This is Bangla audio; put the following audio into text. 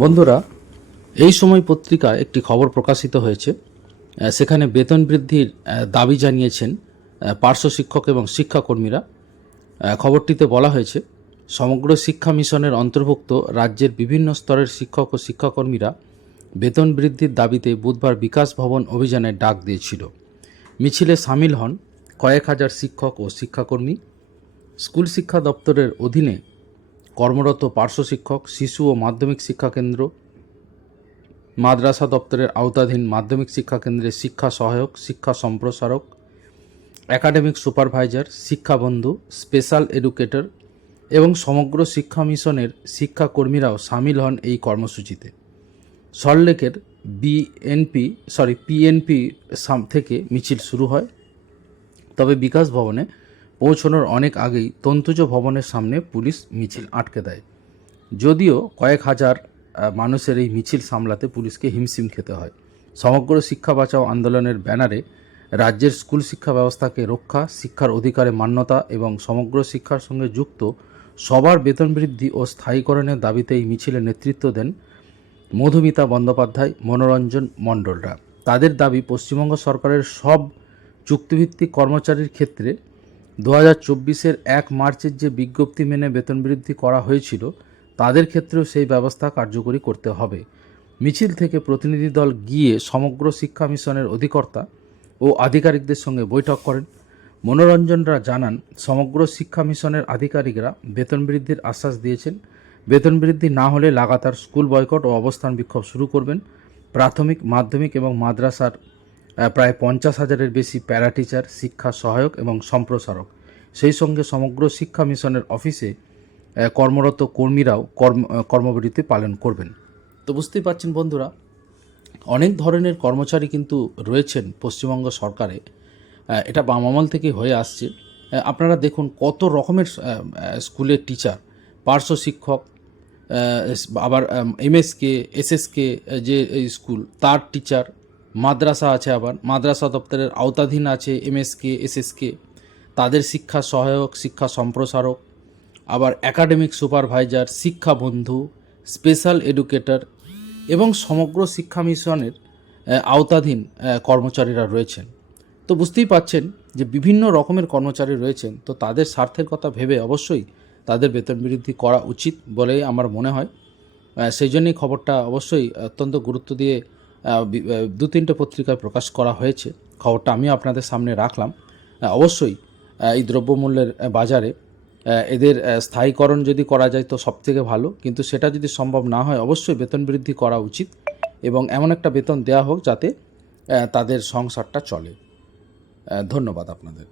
বন্ধুরা, এই সময় পত্রিকায় একটি খবর প্রকাশিত হয়েছে। সেখানে বেতন বৃদ্ধির দাবি জানিয়েছেন পার্শ্ব শিক্ষক এবং শিক্ষাকর্মীরা। খবরটিতে বলা হয়েছে, সমগ্র শিক্ষা মিশনের অন্তর্ভুক্ত রাজ্যের বিভিন্ন স্তরের শিক্ষক ও শিক্ষাকর্মীরা বেতন বৃদ্ধির দাবিতে বুধবার বিকাশ ভবন অভিযানের ডাক দিয়েছিল। মিছিলে সামিল হন কয়েক হাজার শিক্ষক ও শিক্ষাকর্মী। স্কুল শিক্ষা দপ্তরের অধীনে কর্মরত পার্শ্ব শিক্ষক, শিশু ও মাধ্যমিক শিক্ষা কেন্দ্র, মাদ্রাসা দপ্তরের আওতাধীন মাধ্যমিক শিক্ষা কেন্দ্রের শিক্ষা সহায়ক, শিক্ষা সম্প্রসারক, একাডেমিক সুপারভাইজার, শিক্ষাবন্ধু, স্পেশাল এডুকেটর এবং সমগ্র শিক্ষা মিশনের শিক্ষাকর্মীরাও সামিল হন এই কর্মসূচিতে। সল্টলেকের বিএনপি সরি পিএনপি থেকে মিছিল শুরু হয়। তবে বিকাশ ভবনে পৌঁছানোর অনেক আগেই তন্তুজ ভবনের সামনে পুলিশ মিছিল আটকে দেয়। যদিও কয়েক হাজার মানুষের এই মিছিল সামলাতে পুলিশকে হিমশিম খেতে হয়। সমগ্র শিক্ষা বাঁচাও আন্দোলনের ব্যানারে রাজ্যের স্কুল শিক্ষা ব্যবস্থাকে রক্ষা, শিক্ষার অধিকারে মান্যতা এবং সমগ্র শিক্ষার সঙ্গে যুক্ত সবার বেতন বৃদ্ধি ও স্থায়ীকরণের দাবিতে এই মিছিলে নেতৃত্ব দেন মধুমিতা বন্দ্যোপাধ্যায়, মনোরঞ্জন মণ্ডলরা। তাদের দাবি পশ্চিমবঙ্গ সরকারের সব চুক্তিভিত্তিক কর্মচারীর ক্ষেত্রে দু হাজার চব্বিশের এক মার্চের যে বিজ্ঞপ্তি মেনে বেতন বৃদ্ধি করা হয়েছিল, তাদের ক্ষেত্রেও সেই ব্যবস্থা কার্যকরী করতে হবে। মিছিল থেকে প্রতিনিধি দল গিয়ে সমগ্র শিক্ষা মিশনের অধিকর্তা ও আধিকারিকদের সঙ্গে বৈঠক করেন। মনোরঞ্জনরা জানান, সমগ্র শিক্ষা মিশনের আধিকারিকরা বেতন বৃদ্ধির আশ্বাস দিয়েছেন। বেতন বৃদ্ধি না হলে লাগাতার স্কুল বয়কট ও অবস্থান বিক্ষোভ শুরু করবেন। প্রাথমিক, মাধ্যমিক এবং মাদ্রাসার প্রায় পঞ্চাশ হাজারের বেশি প্যারা টিচার শিক্ষা সহায়ক এবং সম্প্রসারক। সেই সঙ্গে সমগ্র শিক্ষা মিশনের অফিসে কর্মরত কর্মীরাও কর্ম কর্মবিরতি পালন করবেন। তো বুঝতেই পারছেন বন্ধুরা, অনেক ধরনের কর্মচারী কিন্তু রয়েছেন পশ্চিমবঙ্গ সরকারে। এটা বাম আমল থেকে হয়ে আসছে। আপনারা দেখুন কত রকমের স্কুলের টিচার, পার্শ্ব শিক্ষক আবার এমএসকে, এসএসকে যে স্কুল, তার টিচার মাদ্রাসা আছে আবার। মাদ্রাসা দপ্তরের আওতাধীন আছে এমএসকে, এসএসকে। তাদের শিক্ষা সহায়ক, শিক্ষা সম্প্রসারক। আবার একাডেমিক সুপারভাইজার, শিক্ষা বন্ধু, স্পেশাল এডুকেটর এবং সমগ্র শিক্ষা মিশনের আওতাধীন কর্মচারীরা রয়েছেন। তো বুঝতেই পাচ্ছেন যে বিভিন্ন রকমের কর্মচারী রয়েছেন। তো তাদের স্বার্থের কথা ভেবে অবশ্যই তাদের বেতন বৃদ্ধি করা উচিত বলেই আমার মনে হয়। সেই জন্যই খবরটা অবশ্যই অত্যন্ত গুরুত্ব দিয়ে দু তিনটে পত্রিকায় প্রকাশ করা হয়েছে। খবরটা আমি আপনাদের সামনে রাখলাম। অবশ্যই এই দ্রব্যমূল্যের বাজারে এদের স্থায়ীকরণ যদি করা যায় তো সবথেকে ভালো। কিন্তু সেটা যদি সম্ভব না হয়, অবশ্যই বেতন বৃদ্ধি করা উচিত এবং এমন একটা বেতন দেওয়া হোক যাতে তাদের সংসারটা চলে। ধন্যবাদ আপনাদের।